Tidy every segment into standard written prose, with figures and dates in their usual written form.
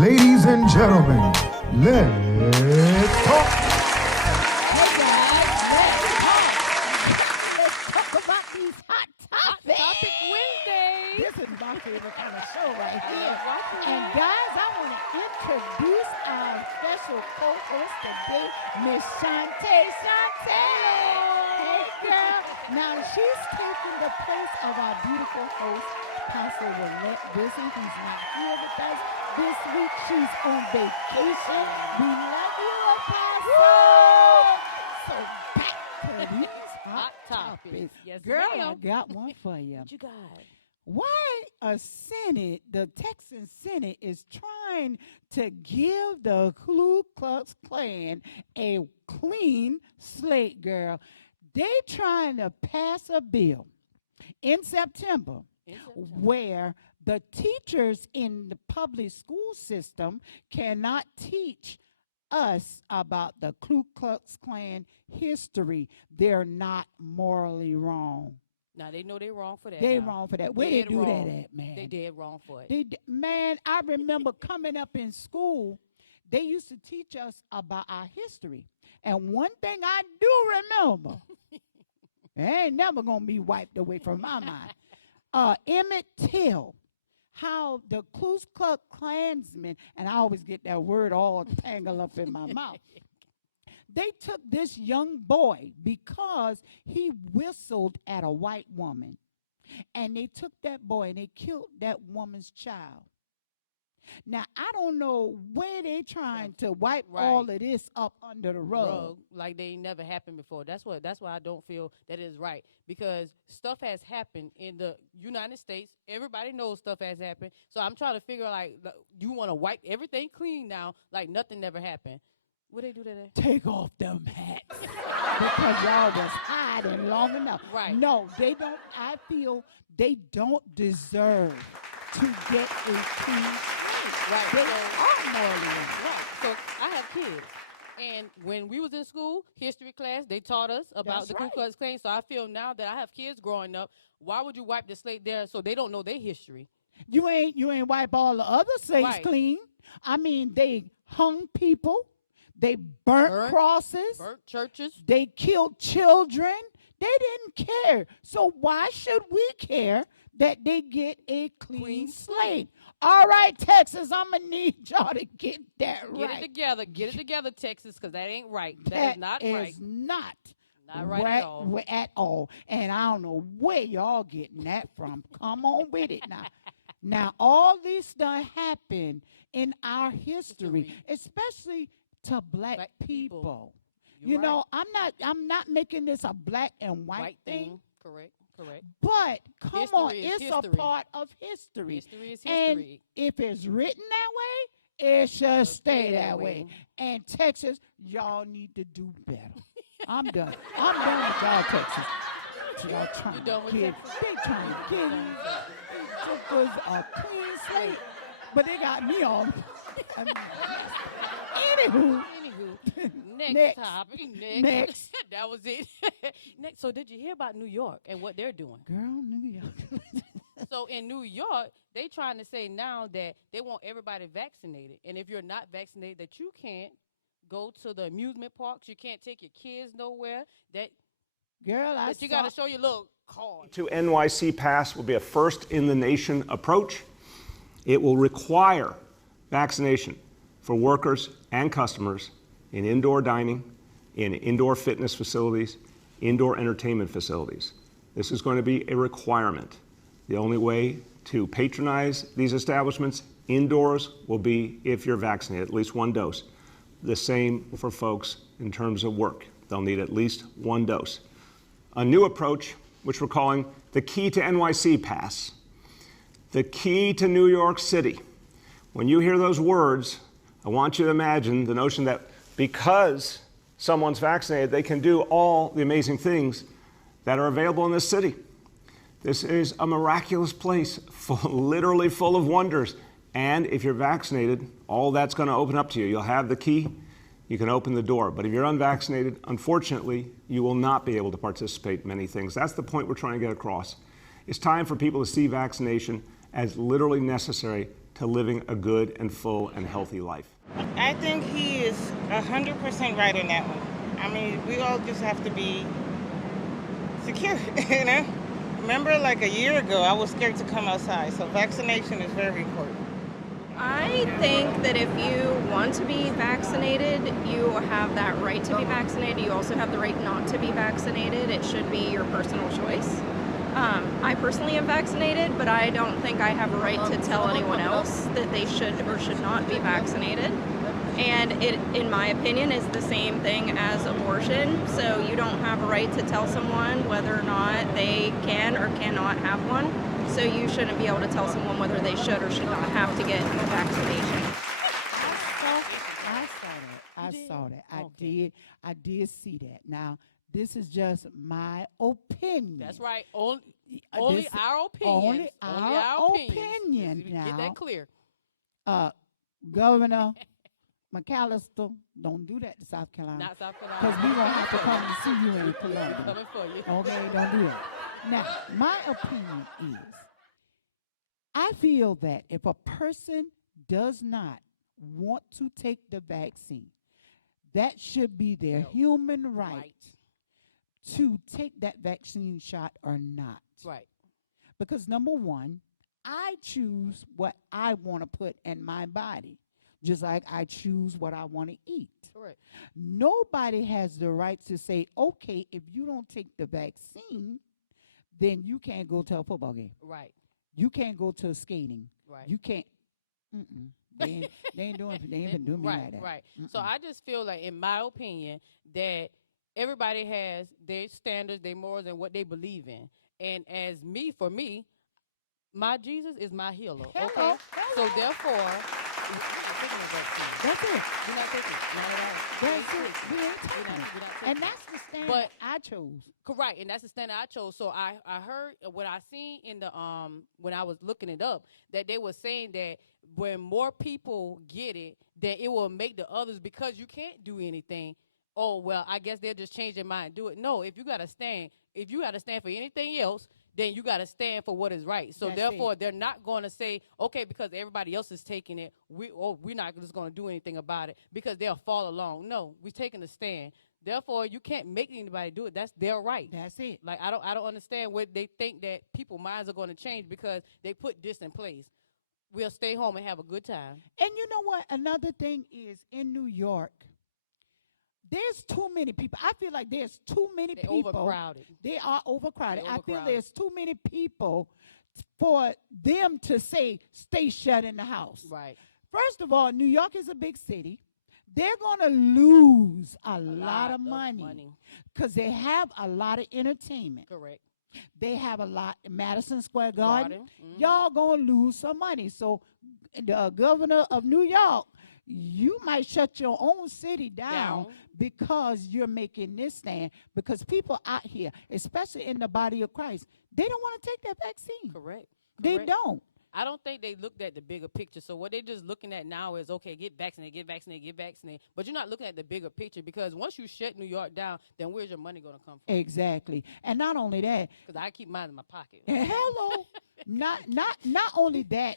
Ladies and gentlemen, let's talk. Hey guys, let's talk about these hot topics. Topic Wednesday. This is my favorite kind of show right here. watching And guys, I want to introduce our special co-host today, Miss Shantae. Hey girl. Now she's taking the place of our beautiful host, Pastor Willette Wilson, who's not here with us this week. She's on vacation. We love you, Apostle. So back to these hot topics. Yes, Girl, I ma'am. got one for you. What you got? Why the Texan Senate is trying to give the Ku Klux Klan a clean slate, girl. They trying to pass a bill in September where the teachers in the public school system cannot teach us about the Ku Klux Klan history. They're not morally wrong. Now they know they're wrong for that. They now. wrong for that. Where they Dead do wrong. that at, man? They dead wrong for it. Man, I remember coming up in school, they used to teach us about our history. And one thing I do remember, it ain't never going to be wiped away from my mind. Emmett Till, how the Ku Klux Klansmen, and I always get that word all tangled up in my mouth. They took this young boy because he whistled at a white woman. And they took that boy and they killed that woman's child. Now, I don't know where they trying to wipe all of this up under the rug. Like they never happened before. That's why I don't feel that is right, because stuff has happened in the United States. Everybody knows stuff has happened. So I'm trying to figure out, like, you want to wipe everything clean now, like nothing never happened. What they do that at? Take off them hats because y'all was hiding long enough. Right. No, they don't. I feel they don't deserve to get a clean slate. Right. They So- are morally wrong. Right. So I have kids. And when we was in school, history class, they taught us about That's the right. Ku Klux Klan. So I feel now that I have kids growing up, why would you wipe the slate there so they don't know their history? You ain't wipe all the other slates Right. clean. I mean, they hung people, they burnt crosses, Burnt churches. they killed children. They didn't care. So why should we care that they get a clean slate? All right, Texas, I'm gonna need y'all to get that Get right. it together. Get it together, Texas, because that ain't right. That is not right. Is not Not right at all. at all. And I don't know where y'all getting that from. Come on with it now. Now, all this done happened in our history, especially to black people. You're You know, I'm not making this a black and white thing. Correct. But come History on, is it's history. a part of history. History is And history. if it's written that way, it should stay that way. And Texas, y'all need to do better. I'm done. I'm done with y'all, Texas. Y'all trying You done with to get, Texas? they trying to get it was a clean slate, but they got me on. I mean, anywho, Next Next. topic. Next. That was it. Next. So did you hear about New York and what they're doing? girl, New York. So in New York, they trying to say now that they want everybody vaccinated. And if you're not vaccinated, that you can't go to the amusement parks. You can't take your kids nowhere. That Girl, I you got to show your little card. To NYC Pass will be a first-in-the-nation approach. It will require vaccination for workers and customers in indoor dining, in indoor fitness facilities, indoor entertainment facilities. This is going to be a requirement. The only way to patronize these establishments indoors will be if you're vaccinated, at least one dose. The same for folks in terms of work. They'll need at least one dose. A new approach, which we're calling the Key to NYC Pass. The key to New York City. When you hear those words, I want you to imagine the notion that because someone's vaccinated, they can do all the amazing things that are available in this city. This is a miraculous place, literally full of wonders. And if you're vaccinated, all that's going to open up to you. You'll have the key, you can open the door. But if you're unvaccinated, unfortunately, you will not be able to participate in many things. That's the point we're trying to get across. It's time for people to see vaccination as literally necessary to living a good and full and healthy life. I think he is 100% right on that one. I mean, we all just have to be secure, you know? Remember, like a year ago, I was scared to come outside, so vaccination is very important. I think that if you want to be vaccinated, you have that right to be vaccinated. You also have the right not to be vaccinated. It should be your personal choice. I personally am vaccinated, but I don't think I have a right to tell anyone else that they should or should not be vaccinated. And it, in my opinion, is the same thing as abortion. So you don't have a right to tell someone whether or not they can or cannot have one. So you shouldn't be able to tell someone whether they should or should not have to get a vaccination. I saw that. I did see that. Now, this is just my opinion. That's right. Only our opinion. Only our opinion Get now. that clear. Governor McAllister, don't do that to South Carolina. Not South Carolina. Because we're going to have to come and see you in Columbia. Coming for you. Okay, don't do that. Now, my opinion is, I feel that if a person does not want to take the vaccine, that should be their human right to take that vaccine shot or not. Right. Because number one, I choose what I want to put in my body, just like I choose what I want to eat. Correct. Nobody has the right to say, okay, if you don't take the vaccine, then you can't go to a football game. Right. You can't go to skating. Right. You can't. They ain't been doing me right, like that. Right. So I just feel like, in my opinion, that everybody has their standards, their morals, and what they believe in. And for me, my Jesus is my healer. Okay. So therefore, That's it. you're not taking it. Not at all. That's it. We ain't taking You're it. not And taking that's the stand But- I chose. Correct, and that's the standard I chose. So I heard what I seen in the when I was looking it up, that they were saying that when more people get it, that it will make the others, because you can't do anything. Oh well, I guess they'll just change their mind and do it. No, if you gotta stand for anything else, then you gotta stand for what is right. So That's therefore, it. they're not going to say, okay, because everybody else is taking it, we're not just going to do anything about it, because they'll fall along. No, we're taking a stand. Therefore, you can't make anybody do it. That's their right. That's it. Like I don't understand what they think that people's minds are going to change because they put this in place. We'll stay home and have a good time. And you know what? Another thing is, in New York, there's too many people. I feel like there's too many They're people. overcrowded. They are overcrowded. They're I feel overcrowded. there's too many people for them to say, stay shut in the house. Right. First of all, New York is a big city. They're going to lose a lot of money because they have a lot of entertainment. Correct. They have a lot in Madison Square Garden. Mhm. Y'all going to lose some money. So the governor of New York, you might shut your own city down because you're making this stand. Because people out here, especially in the body of Christ, they don't want to take that vaccine. Correct. They Correct. don't. I don't think they looked at the bigger picture. So what they're just looking at now is, okay, get vaccinated, get vaccinated, get vaccinated. But you're not looking at the bigger picture, because once you shut New York down, then where's your money going to come from? Exactly. And not only that, Because I keep mine in my pocket. hello. Not only that,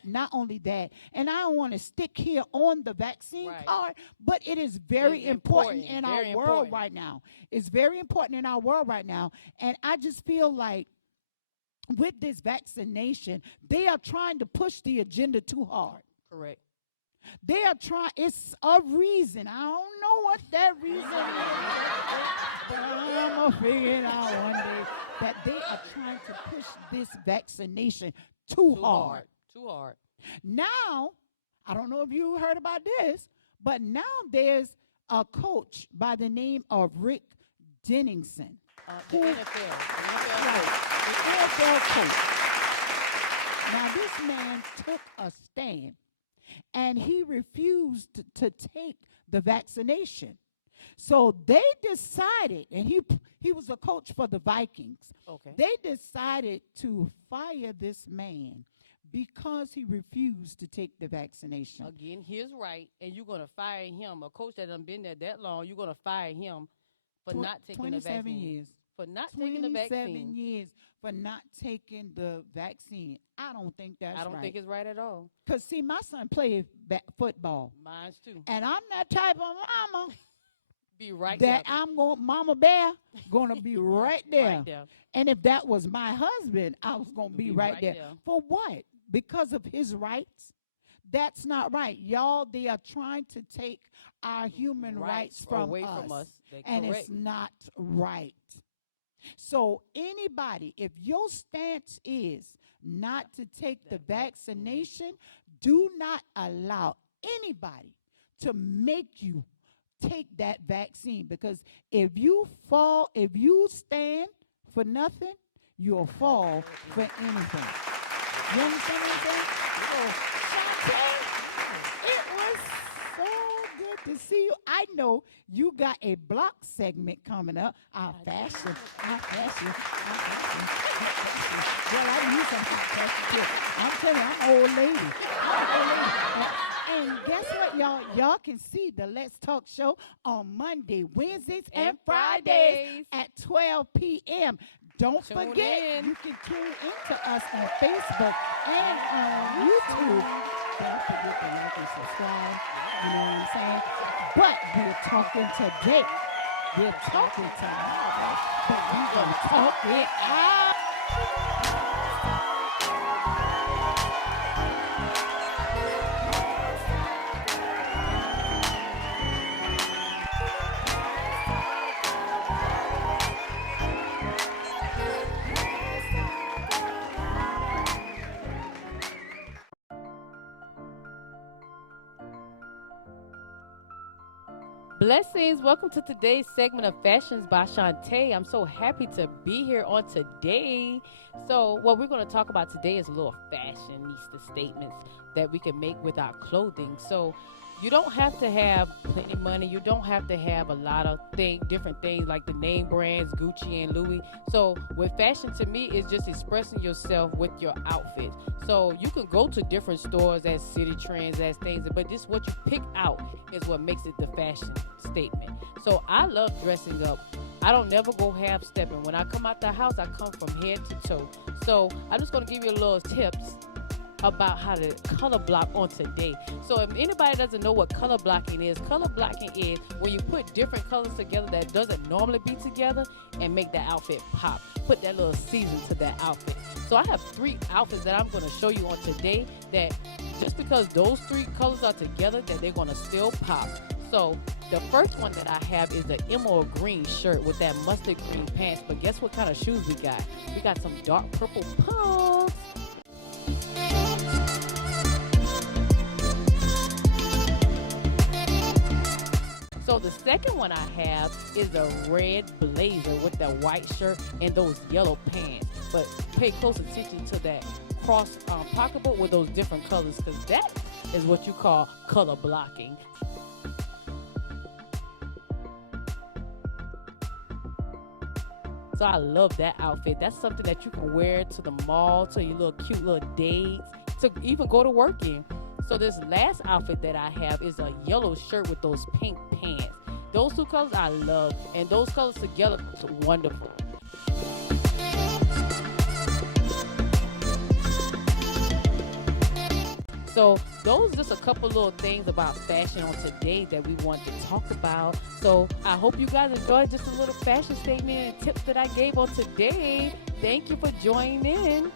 and I don't want to stick here on the vaccine Right. card, but it is very It's important important, in our very world important. right now. It's very important in our world right now. And I just feel like with this vaccination, they are trying to push the agenda too hard. Correct. They are trying, it's a reason. I don't know what that reason is, but I'm going to figure it out one day, that they are trying to push this vaccination too hard. Too hard. Now, I don't know if you heard about this, but now there's a coach by the name of Rick Denningson. The Who- NFL. Right, the NFL coach. Now, this man took a stand, and he refused to take the vaccination. So they decided, and he was a coach for the Vikings. Okay. They decided to fire this man because he refused to take the vaccination. Again, his right, and you're going to fire him. A coach that done been there that long, you're going to fire him for not taking the 27 vaccine. years. For not taking the 27 vaccine. years for not taking the vaccine. I don't think that's I don't right. think it's right at all. Because, see, my son plays football. Mine's too. And I'm that type of mama Be right that there. I'm going, Mama Bear, going to be right there. Right there. And if that was my husband, I was going to be right there. For what? Because of his rights? That's not right. Y'all, they are trying to take our human rights from away us. from us. And Correct. it's not right. So anybody, if your stance is not to take the vaccination, do not allow anybody to make you take that vaccine, because if you stand for nothing, you'll fall for anything. You understand what I'm saying? So, Shantae, it was so good to see you. I know you got a block segment coming up. Our fashion. Well, I need some hot fashion too. I'm telling you, I'm an old lady. And guess what, y'all? Y'all can see the Let's Talk show on Monday, Wednesdays, and Fridays at 12 p.m. Don't Tune forget, in. you can tune into us on Facebook and on YouTube. Don't forget to like and subscribe. You know what I'm saying? But we're talking today. We're talking tomorrow. But we're going to talk it out. Blessings. Welcome to today's segment of Fashions by Shantae. I'm so happy to be here on today. So what we're going to talk about today is a little fashionista statements that we can make with our clothing. So you don't have to have plenty of money. You don't have to have a lot of different things like the name brands, Gucci and Louis. So with fashion, to me, is just expressing yourself with your outfit. So you can go to different stores as City Trends, as things, but just what you pick out is what makes it the fashion statement. So I love dressing up. I don't never go half stepping. When I come out the house, I come from head to toe. So I'm just going to give you a little tips about how to color block on today. So if anybody doesn't know what color blocking is when you put different colors together that doesn't normally be together and make that outfit pop. Put that little season to that outfit. So I have 3 outfits that I'm going to show you on today that just because those 3 colors are together that they're going to still pop. So the first one that I have is the emerald green shirt with that mustard green pants. But guess what kind of shoes we got? We got some dark purple pumps. So the second one I have is a red blazer with that white shirt and those yellow pants. But pay close attention to that cross pocketbook with those different colors, because that is what you call color blocking. So I love that outfit. That's something that you can wear to the mall, to your little cute little dates, to even go to work in. So this last outfit that I have is a yellow shirt with those pink pants. Those 2 colors I love, and those colors together are wonderful. So those are just a couple little things about fashion on today that we want to talk about. So I hope you guys enjoyed just a little fashion statement and tips that I gave on today. Thank you for joining in.